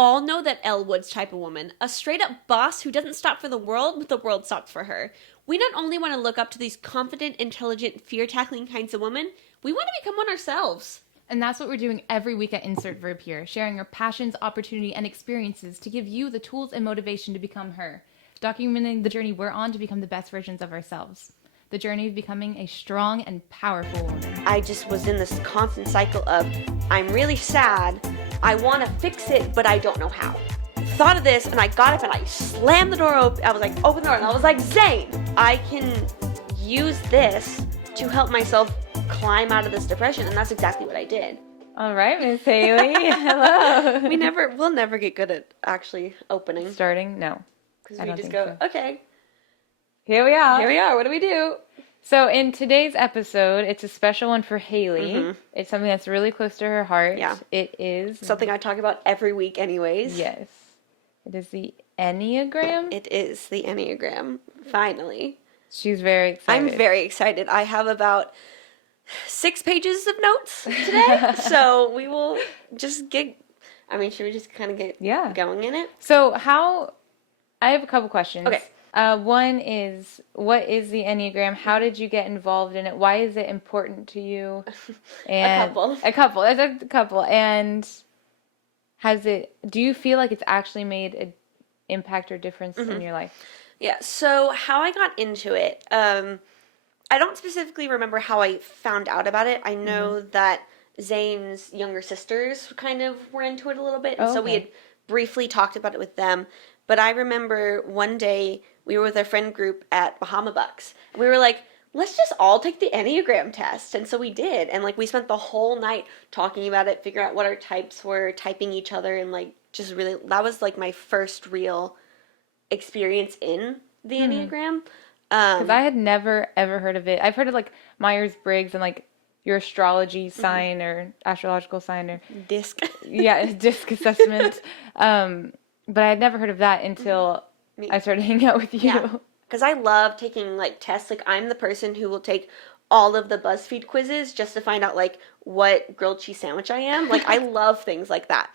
all know that Elle Wood's type of woman, a straight-up boss who doesn't stop for the world, but the world stops for her. We not only want to look up to these confident, intelligent, fear-tackling kinds of women, we want to become one ourselves. And that's what we're doing every week at Insert Verb here, sharing our passions, opportunity, and experiences to give you the tools and motivation to become her, documenting the journey we're on to become the best versions of ourselves. The journey of becoming a strong and powerful woman. I just was in this constant cycle of, I'm really sad, I want to fix it, but I don't know how. Thought of this, and I got up and I slammed the door open. I was like, open the door, and I was like, Zane, I can use this to help myself climb out of this depression, and that's exactly what I did. All right, Miss Haley. Hello. We'll never get good at actually opening. Starting? No. Because we just go, okay. Here we are. What do we do? So in today's episode, it's a special one for Haley. Mm-hmm. It's something that's really close to her heart. Yeah. It is something I talk about every week anyways. Yes. It is the Enneagram. It is the Enneagram, finally. She's very excited. I'm very excited. I have about 6 pages of notes today. So we will just should we just kind of get going in it? So I have a couple questions. Okay. One is, what is the Enneagram? How did you get involved in it? Why is it important to you? And a couple. There's a couple. And do you feel like it's actually made an impact or difference in your life? Yeah. So how I got into it, I don't specifically remember how I found out about it. I know that Zane's younger sisters kind of were into it a little bit. And so we had briefly talked about it with them. But I remember one day we were with our friend group at Bahama Bucks. And we were like, let's just all take the Enneagram test. And so we did. And we spent the whole night talking about it, figuring out what our types were, typing each other. And just really, that was my first real experience in the Enneagram. Because I had never, ever heard of it. I've heard of Myers-Briggs and your astrology sign or astrological sign or disc. Disc assessment. But I had never heard of that until I started hanging out with you. Yeah, because I love taking tests. I'm the person who will take all of the BuzzFeed quizzes just to find out what grilled cheese sandwich I am. I love things like that.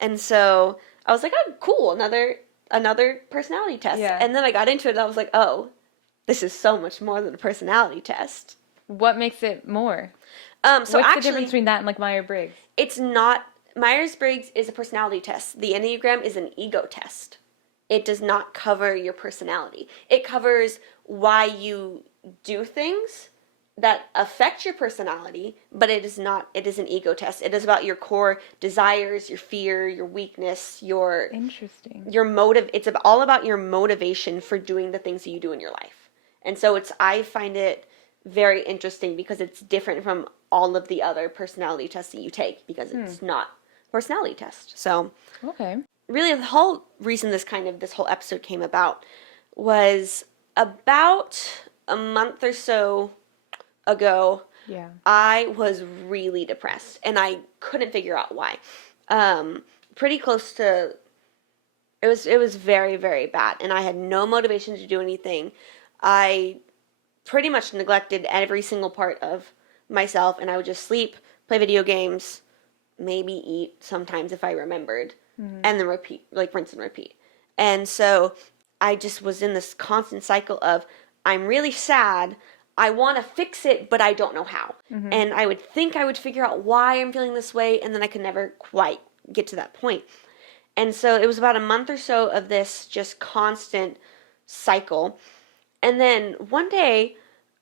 And so I was like, oh, cool, another personality test. Yeah. And then I got into it and I was like, oh, this is so much more than a personality test. What makes it more? What's the difference between that and Myers-Briggs? It's not. Myers-Briggs is a personality test. The Enneagram is an ego test. It does not cover your personality. It covers why you do things that affect your personality, but it is an ego test. It is about your core desires, your fear, your weakness, your motive. It's all about your motivation for doing the things that you do in your life. And so I find it very interesting because it's different from all of the other personality tests that you take because it's not personality test. So really the whole reason this whole episode came about was about a month or so ago. I was really depressed and I couldn't figure out why. Pretty close to it was very, very bad and I had no motivation to do anything. I pretty much neglected every single part of myself and I would just sleep, play video games, maybe eat sometimes if I remembered, and then repeat, rinse and repeat. And so I just was in this constant cycle of, I'm really sad, I want to fix it, but I don't know how. And I would think I would figure out why I'm feeling this way, and then I could never quite get to that point. And so it was about a month or so of this just constant cycle. And then one day,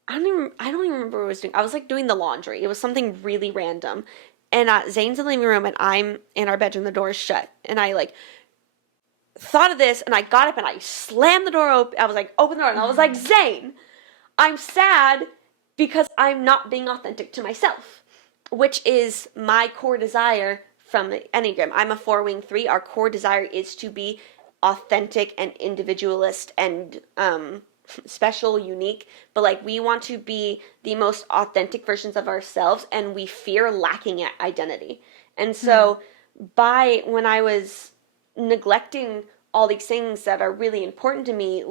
I don't even remember what I was doing. I was doing the laundry. It was something really random. And Zane's in the living room and I'm in our bedroom, the door is shut. And I thought of this and I got up and I slammed the door open. I was like, open the door. And I was like, Zane, I'm sad because I'm not being authentic to myself, which is my core desire from the Enneagram. I'm a 4-wing 3. Our core desire is to be authentic and individualist and special, unique, but we want to be the most authentic versions of ourselves and we fear lacking identity. And so when I was neglecting all these things that are really important to me,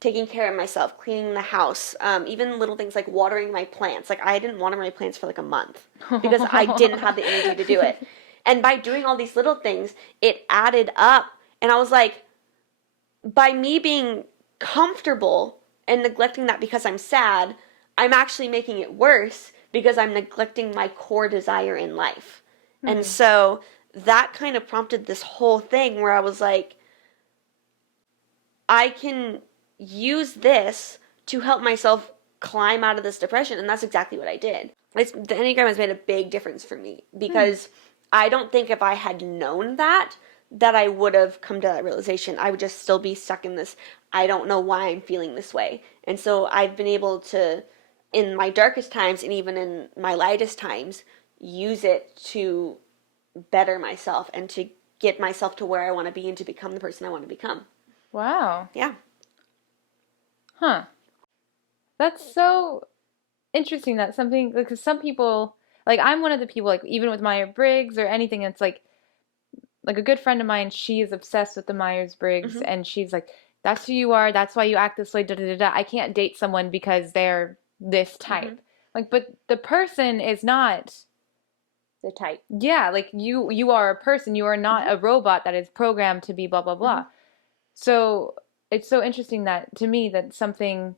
taking care of myself, cleaning the house, even little things like watering my plants. I didn't water my plants for a month because I didn't have the energy to do it. And by doing all these little things, it added up. And I was like, by me being comfortable and neglecting that because I'm sad, I'm actually making it worse because I'm neglecting my core desire in life. And so that kind of prompted this whole thing where I was like, I can use this to help myself climb out of this depression. And that's exactly what I did. The Enneagram has made a big difference for me because I don't think if I had known that I would have come to that realization. I would just still be stuck in this, I don't know why I'm feeling this way. And so I've been able to, in my darkest times and even in my lightest times, use it to better myself and to get myself to where I want to be and to become the person I want to become. Wow. Yeah. Huh. That's so interesting that something, because some people, like I'm one of the people, like even with Myers-Briggs or anything, it's like a good friend of mine, she is obsessed with the Myers-Briggs and she's like, that's who you are, that's why you act this way, da da da da. I can't date someone because they're this type. Like, but the person is not the type. Yeah, like you are a person. You are not a robot that is programmed to be blah blah blah. So it's so interesting that to me that something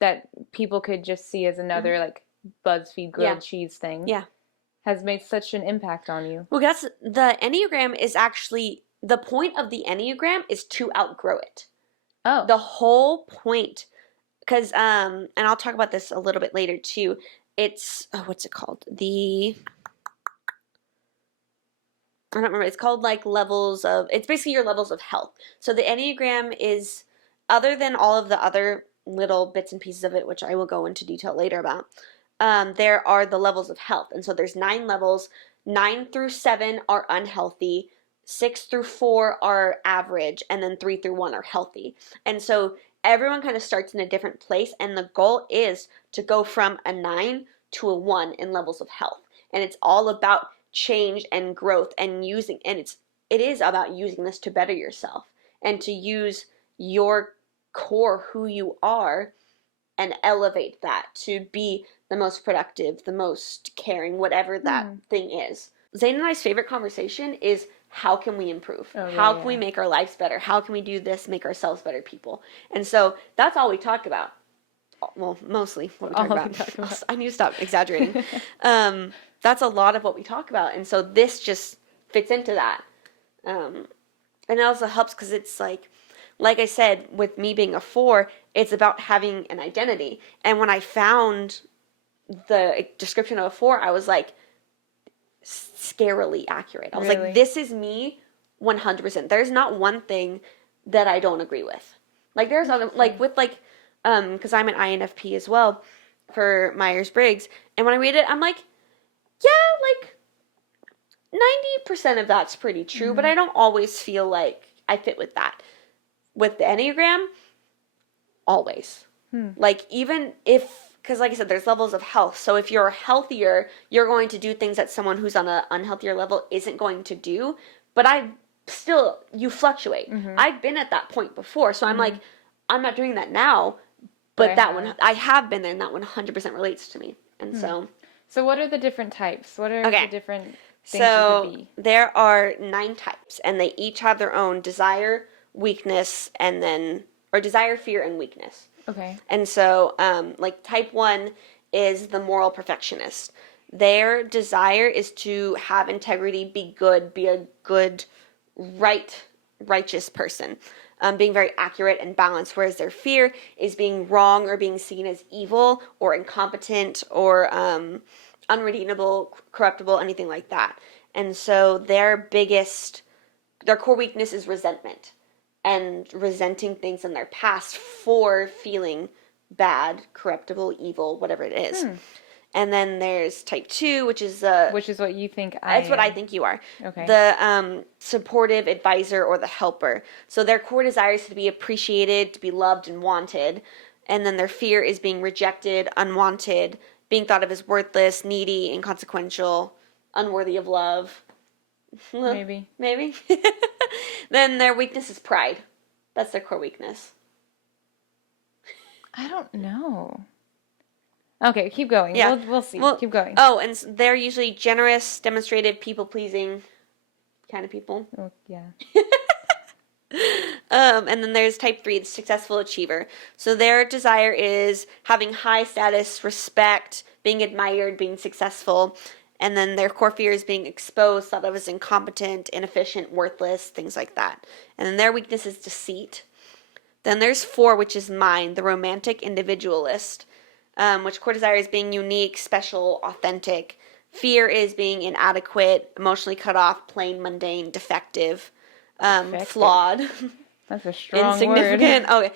that people could just see as another like BuzzFeed grilled cheese thing has made such an impact on you. Well, that's the Enneagram is actually the point of the Enneagram is to outgrow it. Oh. The whole point, because and I'll talk about this a little bit later too. It's what's it called? I don't remember. It's called like levels of. It's basically your levels of health. So the Enneagram is, other than all of the other little bits and pieces of it, which I will go into detail later about. There are the levels of health, and so there's 9 levels. 9 through 7 are unhealthy. 6 through 4 are average, and then 3 through 1 are healthy. And so everyone kind of starts in a different place, and the goal is to go from a 9 to a 1 in levels of health. And it's all about change and growth and using, and it is about using this to better yourself and to use your core, who you are, and elevate that to be the most productive, the most caring, whatever that thing is. Zane and I's favorite conversation is, how can we improve? How can we make our lives better? How can we do this, make ourselves better people? And so that's all we talk about. Well, mostly what we talk about. I need to stop exaggerating. That's a lot of what we talk about. And so this just fits into that. And it also helps because it's like I said, with me being a 4, it's about having an identity. And when I found the description of a 4, I was like, scarily accurate. I was like, this is me 100%. There's not one thing that I don't agree with. Like, there's other, like, with, like, because I'm an INFP as well for Myers-Briggs. And when I read it, I'm like, yeah, like, 90% of that's pretty true, but I don't always feel like I fit with that. With the Enneagram, always. Like, even if, because like I said, there's levels of health. So if you're healthier, you're going to do things that someone who's on an unhealthier level isn't going to do. But you fluctuate. I've been at that point before. So I'm like, I'm not doing that now. But that one, I have been there, and that one 100% relates to me. And so. So what are the different types? What are the different things so you could be? There are 9 types, and they each have their own desire, weakness, or desire, fear, and weakness. Okay. And so, like, type 1 is the moral perfectionist. Their desire is to have integrity, be good, be a good, righteous person, being very accurate and balanced, whereas their fear is being wrong or being seen as evil or incompetent or unredeemable, corruptible, anything like that. And so their core weakness is resentment. And resenting things in their past for feeling bad, corruptible, evil, whatever it is. And then there's type 2, which is what you think I am. That's what I think you are. Okay. The supportive advisor or the helper. So their core desire is to be appreciated, to be loved and wanted. And then their fear is being rejected, unwanted, being thought of as worthless, needy, inconsequential, unworthy of love. Maybe. Then their weakness is pride. That's their core weakness. I don't know. Okay, keep going. Yeah. We'll see. Well, Keep going. oh, and they're usually generous, demonstrative, people-pleasing kind of people. Oh, yeah. And then there's type 3, the successful achiever. So their desire is having high status, respect, being admired, being successful. And then their core fear is being exposed, thought of as incompetent, inefficient, worthless, things like that. And then their weakness is deceit. Then there's 4, which is mind, the romantic individualist, which core desire is being unique, special, authentic. Fear is being inadequate, emotionally cut off, plain, mundane, defective. Flawed. That's a strong insignificant. word. Okay.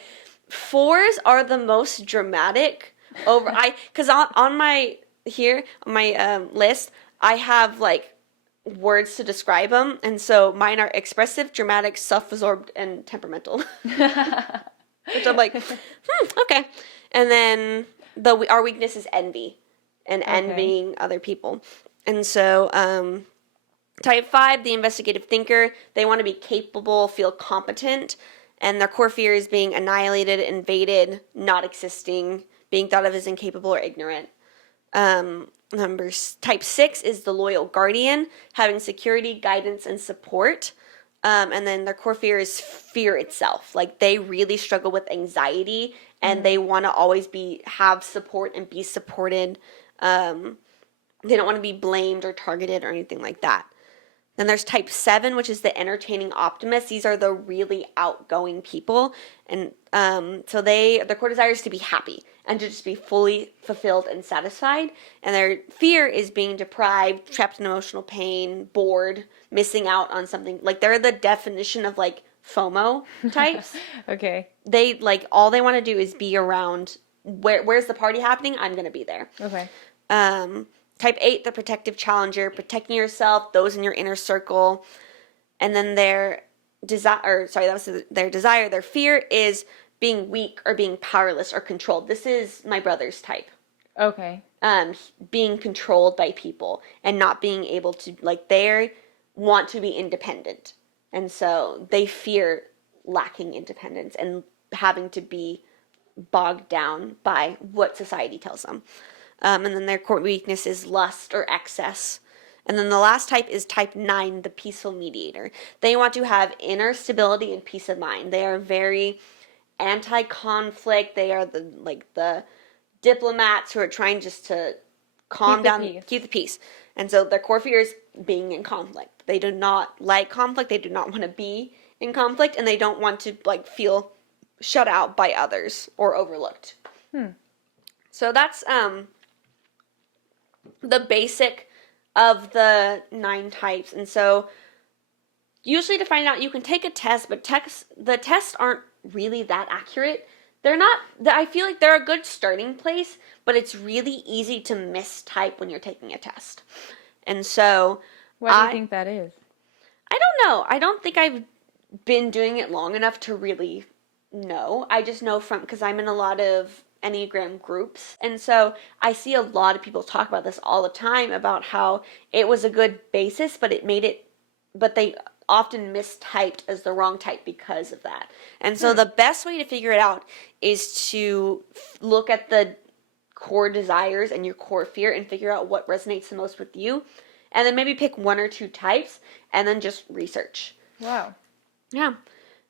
4s are the most dramatic because on my list, I have like words to describe them, and so mine are expressive, dramatic, self-absorbed, and temperamental. Which I'm like, okay. And then our weakness is envy, and envying other people. And so, type 5, the investigative thinker, they want to be capable, feel competent, and their core fear is being annihilated, invaded, not existing, being thought of as incapable or ignorant. Type 6 is the loyal guardian, having security, guidance, and support. And then their core fear is fear itself. Like they really struggle with anxiety, and they want to always have support and be supported. They don't want to be blamed or targeted or anything like that. Then there's type 7, which is the entertaining optimist. These are the really outgoing people. And so their core desire is to be happy and to just be fully fulfilled and satisfied. And their fear is being deprived, trapped in emotional pain, bored, missing out on something. Like they're the definition of like FOMO types. Okay. They like all they want to do is be around where's the party happening? I'm going to be there. Okay. Type 8, the protective challenger, protecting yourself, those in your inner circle. And then their desire, their fear is being weak or being powerless or controlled. This is my brother's type. Okay. Being controlled by people and not being able to, like, they want to be independent. And so they fear lacking independence and having to be bogged down by what society tells them. And then their core weakness is lust or excess. And then the last type is type 9, the peaceful mediator. They want to have inner stability and peace of mind. They are very anti-conflict. They are the diplomats who are trying just to keep the peace. And so their core fear is being in conflict. They do not like conflict. They do not want to be in conflict, and they don't want to like feel shut out by others or overlooked. So that's the basic of the 9 types. And so usually to find out, you can take a test, but the tests aren't really that accurate. They're not, I feel like they're a good starting place, but it's really easy to mistype when you're taking a test. And so why do you think that is? I don't know. I don't think I've been doing it long enough to really know. I just know because I'm in a lot of Enneagram groups. And so I see a lot of people talk about this all the time about how it was a good basis, but they often mistyped as the wrong type because of that. And so the best way to figure it out is to look at the core desires and your core fear and figure out what resonates the most with you. And then maybe pick 1 or 2 types and then just research. Wow. Yeah.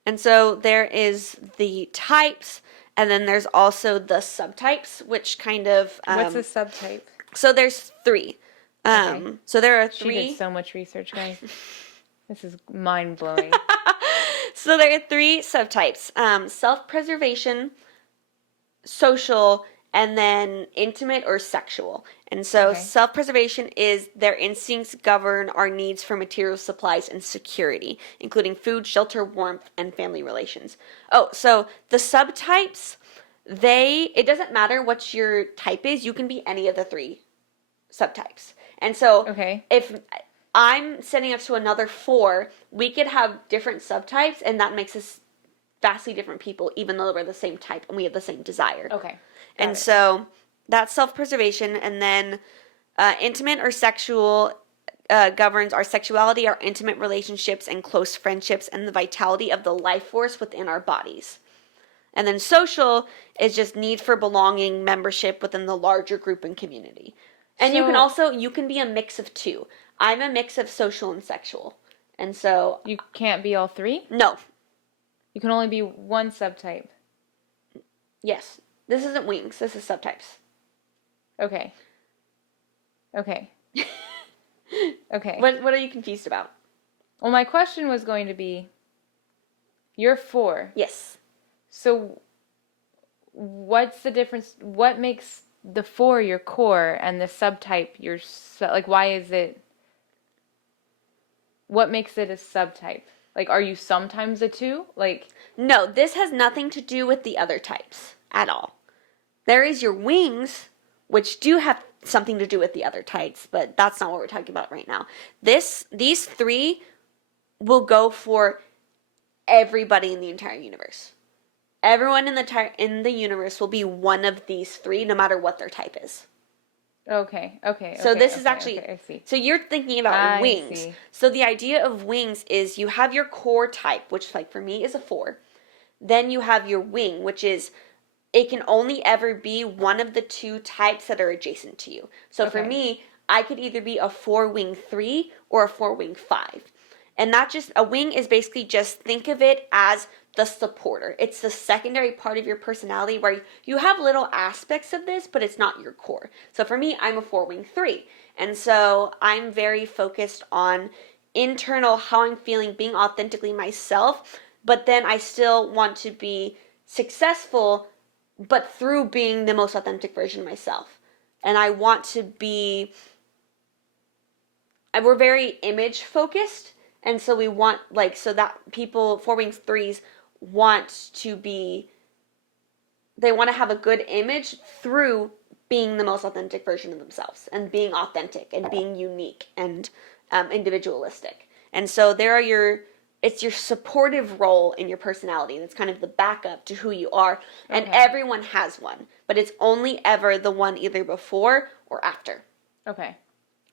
And so there is the types, and then there's also the subtypes, which kind of... what's a subtype? So there's 3. Okay. So there are 3... She did so much research, guys. This is mind-blowing. So there are 3 subtypes. Self-preservation, social, and then intimate or sexual. And so self-preservation is their instincts govern our needs for material supplies and security, including food, shelter, warmth, and family relations. Oh, so the subtypes, it doesn't matter what your type is, you can be any of the 3 subtypes. And so if I'm setting up to another 4, we could have different subtypes, and that makes us vastly different people, even though we're the same type and we have the same desire. Okay. And so that's self-preservation. And then intimate or sexual governs our sexuality, our intimate relationships and close friendships, and the vitality of the life force within our bodies. And then social is just need for belonging, membership within the larger group and community. And you can be a mix of two. I'm a mix of social and sexual. And so you can't be all three? No. You can only be one subtype. Yes. This isn't wings. This is subtypes. Okay. Okay. What are you confused about? Well, my question was going to be, you're 4. Yes. So what's the difference? What makes the 4 your core and the subtype your, like, why is it, what makes it a subtype? Like, are you sometimes a 2? Like, no, this has nothing to do with the other types at all. There is your wings, which do have something to do with the other types, but that's not what we're talking about right now. These 3 will go for everybody in the entire universe. Everyone in the universe will be one of these 3, no matter what their type is. Okay. So this is actually, I see. So you're thinking about wings. See. So the idea of wings is you have your core type, which like for me is a 4. Then you have your wing, which is, it can only ever be one of the 2 types that are adjacent to you. So for me, I could either be a 4 wing 3 or a 4 wing 5. And that just, a wing is basically just, think of it as the supporter. It's the secondary part of your personality where you have little aspects of this, but it's not your core. So for me, I'm a 4 wing 3. And so I'm very focused on internal, how I'm feeling, being authentically myself, but then I still want to be successful, but through being the most authentic version of myself. And I want to be, we're very image focused. And so we want, like, so that people, 4 wings 3s want to be, they want to have a good image through being the most authentic version of themselves and being authentic and being unique and individualistic. And so there are it's your supportive role in your personality. That's kind of the backup to who you are. And everyone has one, but it's only ever the one either before or after. Okay.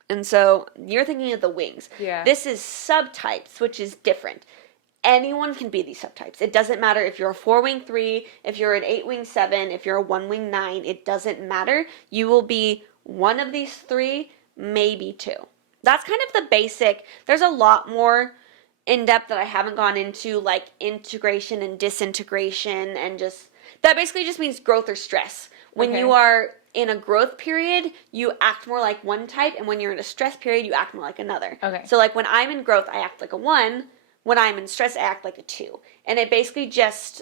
And so you're thinking of the wings. Yeah. This is subtypes, which is different. Anyone can be these subtypes. It doesn't matter if you're a 4 wing 3, if you're an 8 wing 7, if you're a 1 wing 9. It doesn't matter. You will be one of these 3, maybe 2. That's kind of the basic. There's a lot more in depth that I haven't gone into, like integration and disintegration, and just, that basically just means growth or stress. When you are in a growth period, you act more like one type, and when you're in a stress period, you act more like another. Okay. So like when I'm in growth, I act like a 1. When I'm in stress, I act like a 2. And it basically just,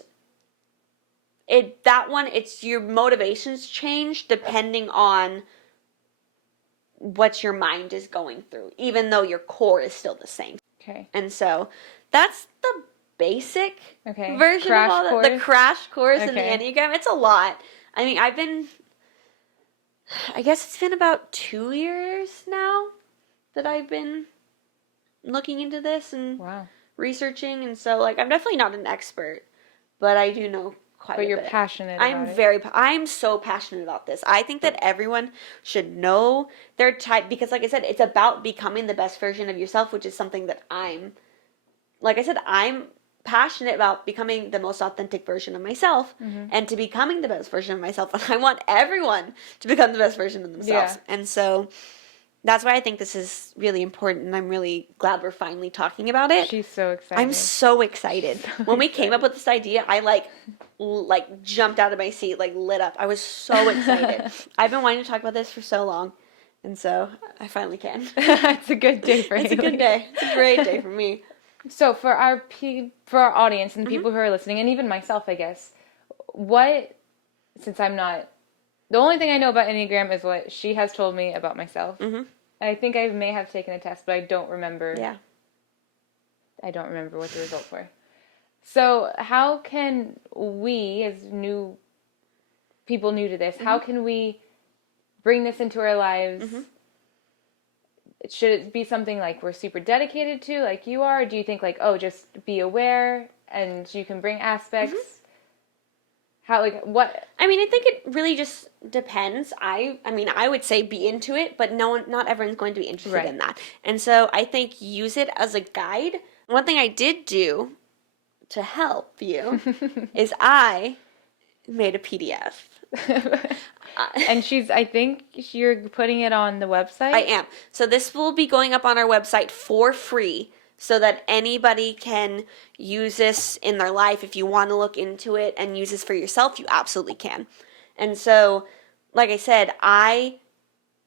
it's your motivations change depending on what your mind is going through, even though your core is still the same. Okay. And so that's the basic version crash of all the crash course in the Enneagram. It's a lot. I mean, I guess it's been about 2 years now that I've been looking into this and researching. And so, like, I'm definitely not an expert, but I do know quite a bit. But you're passionate about it. I'm so passionate about this. I think that everyone should know their type because, like I said, it's about becoming the best version of yourself, which is something that I'm passionate about, becoming the most authentic version of myself and to becoming the best version of myself. And I want everyone to become the best version of themselves. Yeah. And so that's why I think this is really important, and I'm really glad we're finally talking about it. She's so excited. I'm so excited. When we came up with this idea, I like jumped out of my seat, like lit up. I was so excited. I've been wanting to talk about this for so long, and so I finally can. It's a good day for It's a good day. It's a great day for me. So for our audience and the people who are listening, and even myself, I guess, since I'm not, the only thing I know about Enneagram is what she has told me about myself. Mm-hmm. I think I may have taken a test, but I don't remember. Yeah. I don't remember what the results were. So how can we, as people new to this, how can we bring this into our lives? Mm-hmm. Should it be something like we're super dedicated to, like you are? Or do you think like, oh, just be aware and you can bring aspects? Mm-hmm. How, like, what? I mean, I think it really just depends. I mean, I would say be into it, but not everyone's going to be interested in that. And so I think use it as a guide. One thing I did do to help you is I made a PDF. And I think you're putting it on the website? I am. So this will be going up on our website for free so that anybody can use this in their life. If you want to look into it and use this for yourself, you absolutely can. And so, like I said, I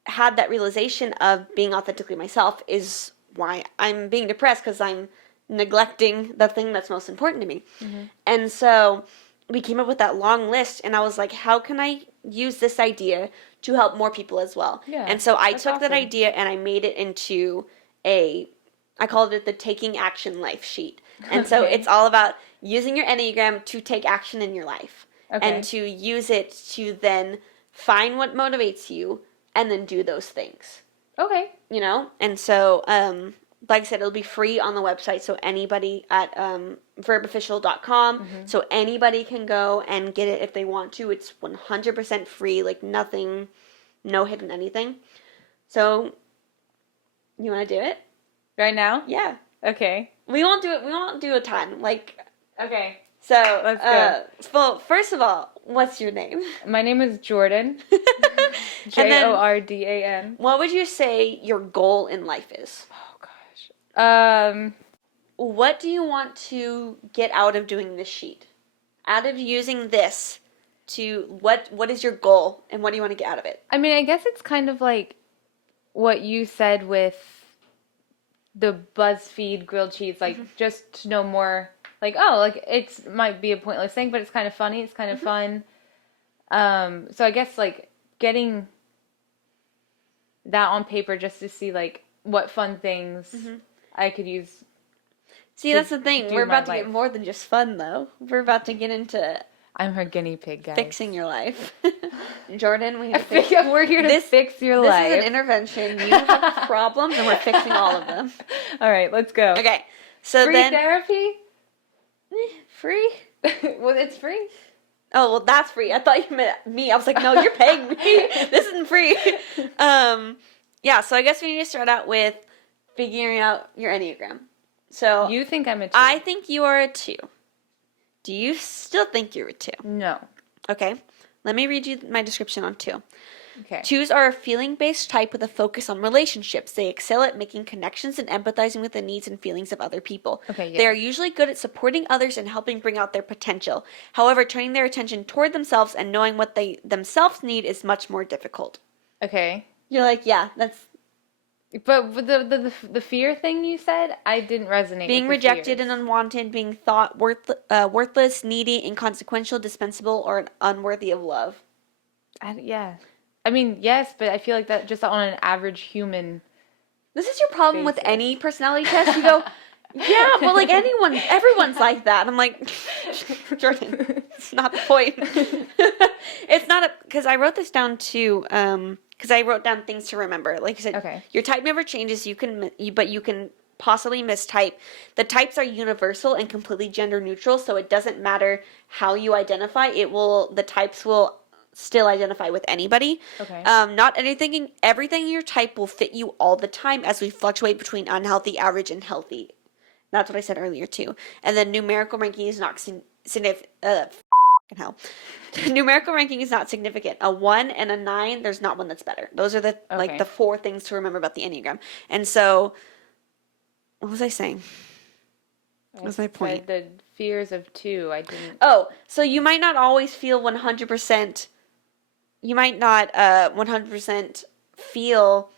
had that realization of being authentically myself is why I'm being depressed, because I'm neglecting the thing that's most important to me. Mm-hmm. And so we came up with that long list, and I was like, how can I use this idea to help more people as well? Yeah, and so I took awesome. that idea and I made it into I called it the Taking Action Life Sheet. And so it's all about using your Enneagram to take action in your life. And to use it to then find what motivates you and then do those things. Okay. You know? And so, like I said, it'll be free on the website, so anybody at verbofficial.com, mm-hmm. so anybody can go and get it if they want to. It's 100% free, like nothing, no hidden anything. So, you want to do it? Right now? Yeah. Okay. We won't do a ton. Like, okay. So, let's go. Well, first of all, what's your name? My name is Jordan. Jordan. What would you say your goal in life is? Oh, gosh. What do you want to get out of doing this sheet? Out of using this what is your goal and what do you want to get out of it? I mean, I guess it's kind of like what you said with the BuzzFeed grilled cheese, like mm-hmm. just to know more, like, oh, like it might be a pointless thing, but it's kind of funny, it's kind of mm-hmm. fun. So I guess like getting that on paper just to see like what fun things mm-hmm. I could use. See, that's the thing. We're about to get more than just fun, though. We're about to get into... I'm her guinea pig, guys. Fixing your life. Jordan, we're here to fix your life. This is an intervention. You have problems, and we're fixing all of them. All right, let's go. Okay, so free therapy? Free? Well, it's free. Oh, well, that's free. I thought you meant me. I was like, no, you're paying me. This isn't free. Yeah, so I guess we need to start out with figuring out your Enneagram. So you think I'm a 2? I think you are a 2. Do you still think you're a 2? No. Okay. Let me read you my description on 2. Okay. 2s are a feeling-based type with a focus on relationships. They excel at making connections and empathizing with the needs and feelings of other people. Okay, yeah. They are usually good at supporting others and helping bring out their potential. However, turning their attention toward themselves and knowing what they themselves need is much more difficult. Okay. You're like, yeah, that's... But the fear thing you said, I didn't resonate. Being with rejected fears. and unwanted, being thought worthless, needy, inconsequential, dispensable, or unworthy of love. Yeah. I mean, yes, but I feel like that just on an average human. This is your problem with any personality test. You go, yeah, but like everyone's like that. I'm like, Jordan, it's not the point. It's not because I wrote this down too. Because I wrote down things to remember. Like you said, okay. Your type never changes. But you can possibly mistype. The types are universal and completely gender neutral, so it doesn't matter how you identify. The types will still identify with anybody. Okay. Not everything in your type will fit you all the time, as we fluctuate between unhealthy, average, and healthy. That's what I said earlier too. And then numerical ranking is not significant. Hell. Numerical ranking is not significant. A 1 and a 9, there's not one that's better. Those are the 4 things to remember about the Enneagram. And so, what was I saying? What was my point? The fears of 2, I didn't... Oh, so you might not always feel 100%... You might not 100% feel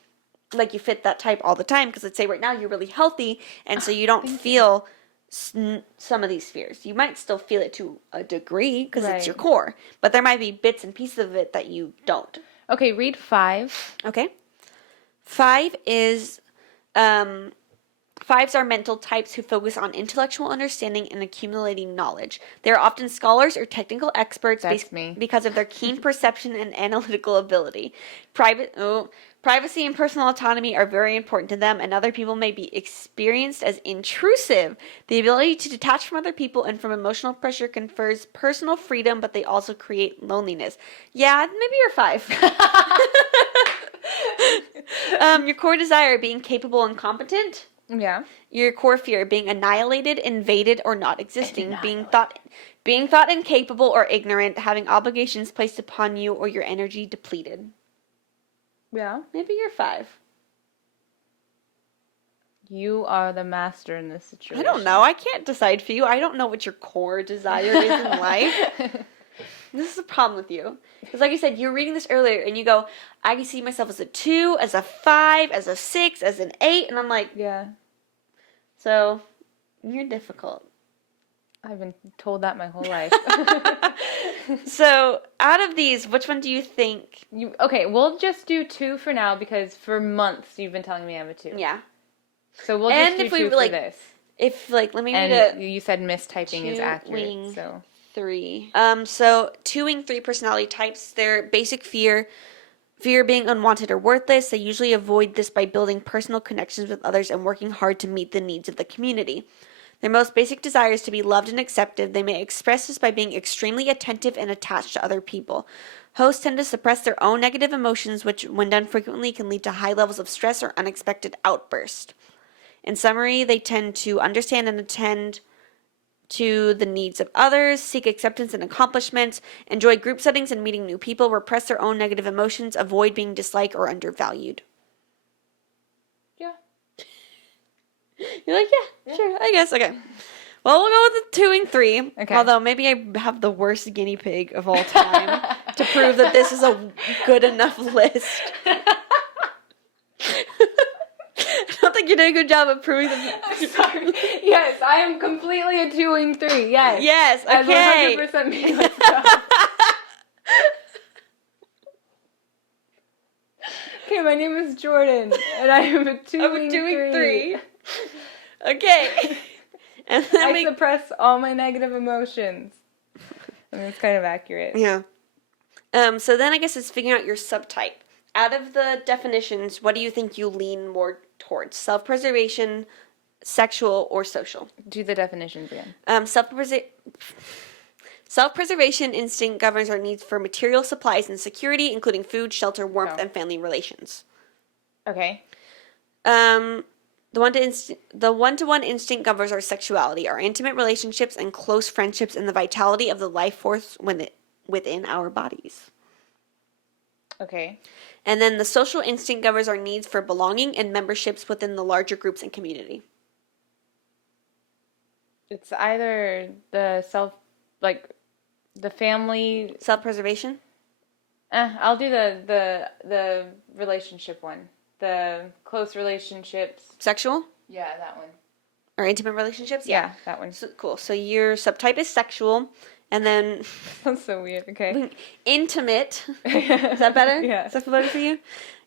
like you fit that type all the time, because let's say right now you're really healthy, and so you don't feel... some of these fears. You might still feel it to a degree because it's your core, but there might be bits and pieces of it that you don't. Okay, read 5. Okay. 5 is 5s are mental types who focus on intellectual understanding and accumulating knowledge. They are often scholars or technical experts because of their keen perception and analytical ability. Privacy and personal autonomy are very important to them, and other people may be experienced as intrusive. The ability to detach from other people and from emotional pressure confers personal freedom, but they also create loneliness. Yeah, maybe you're 5. Your core desire, being capable and competent. Yeah. Your core fear, being annihilated, invaded, or not existing. Being thought incapable or ignorant. Having obligations placed upon you or your energy depleted. Yeah. Maybe you're 5. You are the master in this situation. I don't know. I can't decide for you. I don't know what your core desire is in life. This is a problem with you. Because like I said, you're reading this earlier and you go, I can see myself as a 2, as a 5, as a 6, as an 8. And I'm like, yeah. So, you're difficult. I've been told that my whole life. So, out of these, which one do you think? Okay, we'll just do 2 for now because for months you've been telling me I'm a 2. Yeah. So we'll just do 2 for this. If, let me read it. And you said mistyping is accurate, so. 3. So, 2-wing 3 personality types, their basic fear being unwanted or worthless. They usually avoid this by building personal connections with others and working hard to meet the needs of the community. Their most basic desire is to be loved and accepted. They may express this by being extremely attentive and attached to other people. Hosts tend to suppress their own negative emotions, which, when done frequently, can lead to high levels of stress or unexpected outbursts. In summary, they tend to understand and attend to the needs of others, seek acceptance and accomplishments, enjoy group settings and meeting new people, repress their own negative emotions, avoid being disliked or undervalued. Yeah. You're like, yeah, sure, I guess. Okay. Well, we'll go with the 2 and 3. Okay. Although maybe I have the worst guinea pig of all time to prove that this is a good enough list. I don't think you did a good job of proving that. I'm sorry. Yes, I am completely a 2 and 3. Yes. Yes. Okay. 100% me myself. Okay, my name is Jordan, and I am a 2 I'm a 2 and 3. Okay. And then I suppress all my negative emotions. I mean, it's kind of accurate. Yeah. So then I guess it's figuring out your subtype. Out of the definitions, what do you think you lean more towards? Self-preservation, sexual, or social? Do the definitions again. Self-preservation instinct governs our needs for material supplies and security, including food, shelter, warmth, and family relations. Okay. The one-to-one instinct governs our sexuality, our intimate relationships, and close friendships, and the vitality of the life force within our bodies. Okay. And then the social instinct governs our needs for belonging and memberships within the larger groups and community. It's either the family... Self-preservation? I'll do the relationship one. The close relationships. Sexual? Yeah, that one. Or intimate relationships? Yeah, that one. So, cool. So your subtype is sexual. And then... That's so weird. Okay. Intimate. Is that better? Yeah. Is that better for you?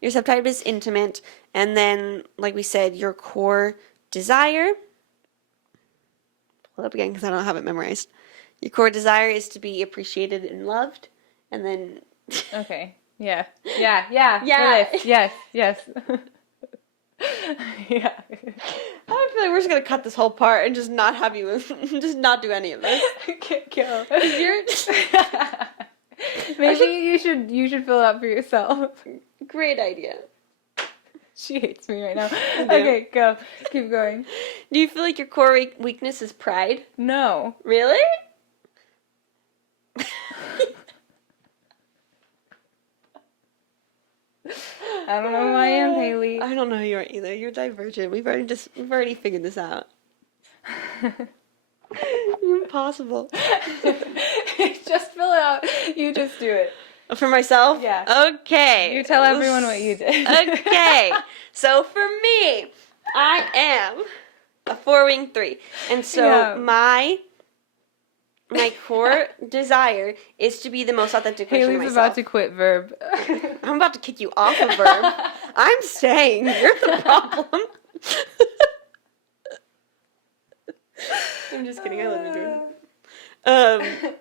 Your subtype is intimate. And then, like we said, your core desire... Pull it up again because I don't have it memorized. Your core desire is to be appreciated and loved. And then... Okay. Yeah. Yeah. Yes. Yeah. I feel like we're just gonna cut this whole part and just not have you, just not do any of this. Go. Maybe you should fill it out for yourself. Great idea. She hates me right now. Okay, go. Keep going. Do you feel like your core weakness is pride? No. Really? I don't know who I am, Haley. I don't know who you are either. You're divergent. We've already figured this out. You're impossible. Just fill it out. You just do it. For myself? Yeah. Okay. You tell everyone what you did. Okay. So for me, I am a 4-wing 3. And so my core desire is to be the most authentic version of myself. Haley's about to quit Verb. I'm about to kick you off of Verb. I'm staying. You're the problem. I'm just kidding. I love you, Jordan.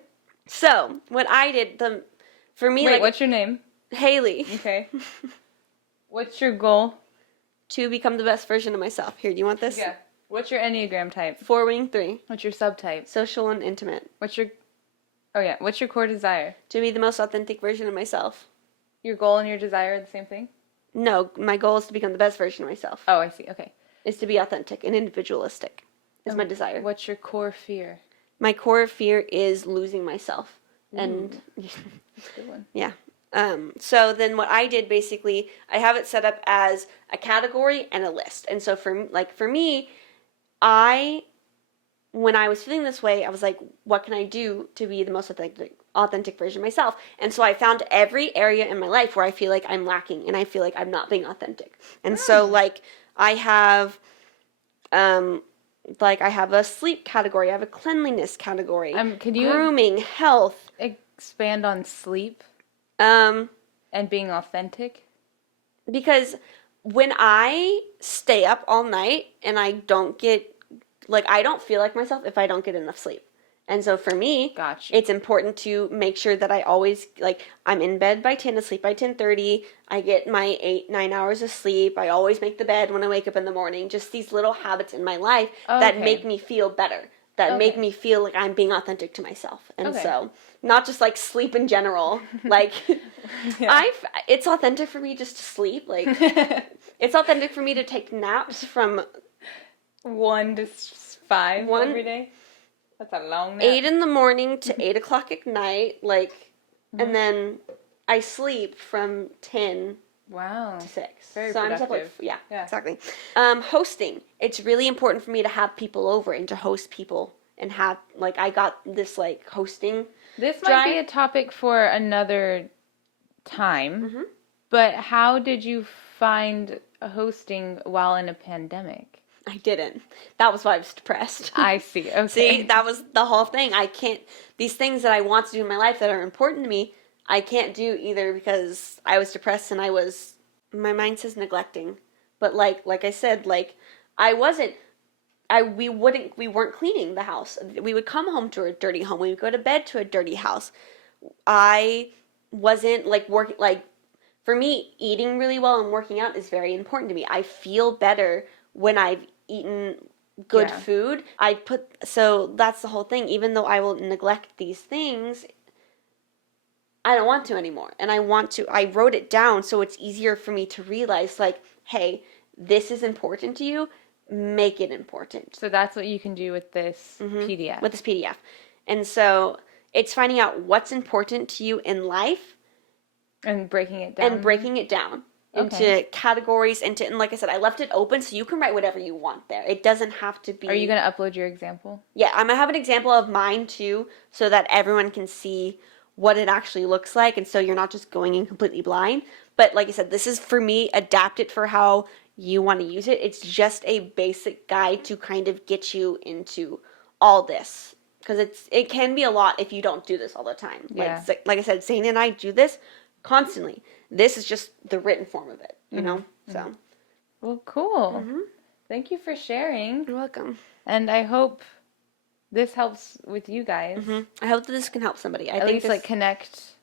So what I did, for me, Wait, what's your name? Haley. Okay. What's your goal? To become the best version of myself. Here, do you want this? Yeah. What's your Enneagram type? 4-wing 3. What's your subtype? Social and intimate. What's your core desire? To be the most authentic version of myself. Your goal and your desire are the same thing? No, my goal is to become the best version of myself. Oh, I see. Okay. is to be authentic and individualistic is my desire. What's your core fear? My core fear is losing myself. And That's a good one. yeah. So then what I did basically, I have it set up as a category and a list. And so for me, when I was feeling this way, I was like, what can I do to be the most authentic version of myself? And so I found every area in my life where I feel like I'm lacking and I feel like I'm not being authentic. And so like I have I have a sleep category, I have a cleanliness category, Could you grooming, health. Expand on sleep And being authentic? Because when I stay up all night and I don't I don't feel like myself if I don't get enough sleep. And so for me, it's important to make sure that I always, I'm in bed by 10, asleep by 10:30. I get my 8-9 hours of sleep. I always make the bed when I wake up in the morning. Just these little habits in my life that make me feel better, that make me feel like I'm being authentic to myself. And so, not just sleep in general. It's authentic for me just to sleep. It's authentic for me to take naps from 1 to 5 every day. That's a long nap. 8 in the morning to 8 o'clock at night, and then I sleep from 10 to 6. Very so productive. I'm exactly. Hosting. It's really important for me to have people over and to host people and have, I got this, hosting This might be a topic for another time, but how did you find hosting while in a pandemic? I didn't. That was why I was depressed. I see. Okay. See, that was the whole thing. These things that I want to do in my life that are important to me, I can't do either because I was depressed and my mind says neglecting. But like I said, we weren't cleaning the house. We would come home to a dirty home. We would go to bed to a dirty house. I wasn't working, for me, eating really well and working out is very important to me. I feel better when I've eaten good food. So that's the whole thing. Even though I will neglect these things, I don't want to anymore. And I wrote it down so it's easier for me to realize, hey, this is important to you. Make it important. So that's what you can do with this PDF. With this PDF. And so it's finding out what's important to you in life. And breaking it down. Into categories, and like I said, I left it open so you can write whatever you want there. It doesn't have to be... Are you going to upload your example? Yeah, I'm going to have an example of mine too, so that everyone can see what it actually looks like, and so you're not just going in completely blind. But like I said, this is for me, adapt it for how you want to use it. It's just a basic guide to kind of get you into all this. Because it can be a lot if you don't do this all the time. Yeah. Like I said, Zane and I do this constantly. This is just the written form of it, you know? So. Well, cool. Thank you for sharing. You're welcome. And I hope this helps with you guys. I hope that this can help somebody. At least connect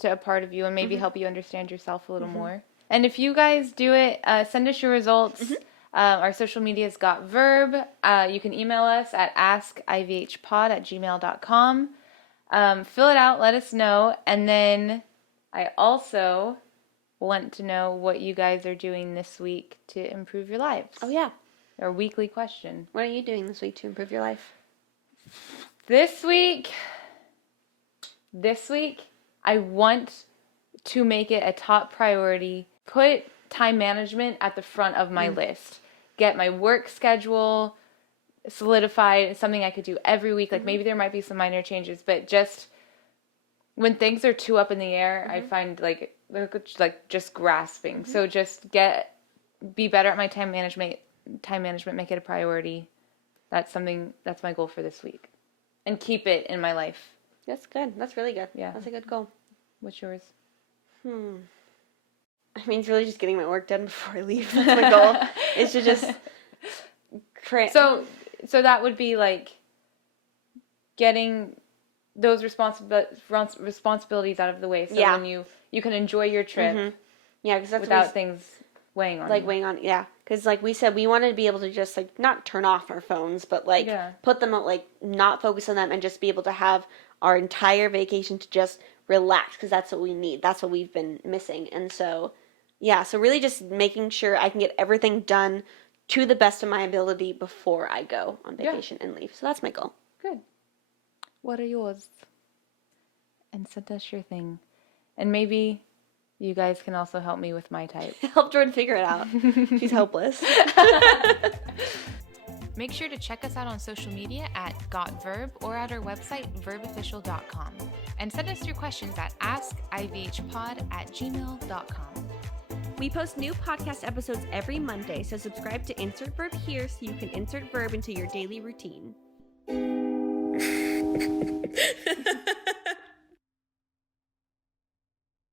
to a part of you and maybe help you understand yourself a little more. And if you guys do it, send us your results. Our social media's got Verb. You can email us at askivhpod@gmail.com. Fill it out. Let us know. And then... I also want to know what you guys are doing this week to improve your lives. Oh, yeah. Our weekly question. What are you doing this week to improve your life? This week, I want to make it a top priority. Put time management at the front of my list. Get my work schedule solidified. Something I could do every week. Maybe there might be some minor changes, but just... when things are too up in the air, I find just grasping. So just be better at my time management, make it a priority. That's my goal for this week. And keep it in my life. That's good. That's really good. Yeah. That's a good goal. What's yours? I mean, it's really just getting my work done before I leave. That's my goal. Is to just So that would be getting those responsibilities out of the way, so when you can enjoy your trip, because that's without things weighing on you. Because we said, we want to be able to just not turn off our phones, but put them out, not focus on them, and just be able to have our entire vacation to just relax, because that's what we need. That's what we've been missing. And so so really just making sure I can get everything done to the best of my ability before I go on vacation and leave. So that's my goal. Good. What are yours? And send us your thing. And maybe you guys can also help me with my type. Help Jordan figure it out. She's hopeless. Make sure to check us out on social media at GotVerb or at our website, verbofficial.com. And send us your questions at askivhpod@gmail.com. We post new podcast episodes every Monday, so subscribe to Insert Verb here so you can insert verb into your daily routine.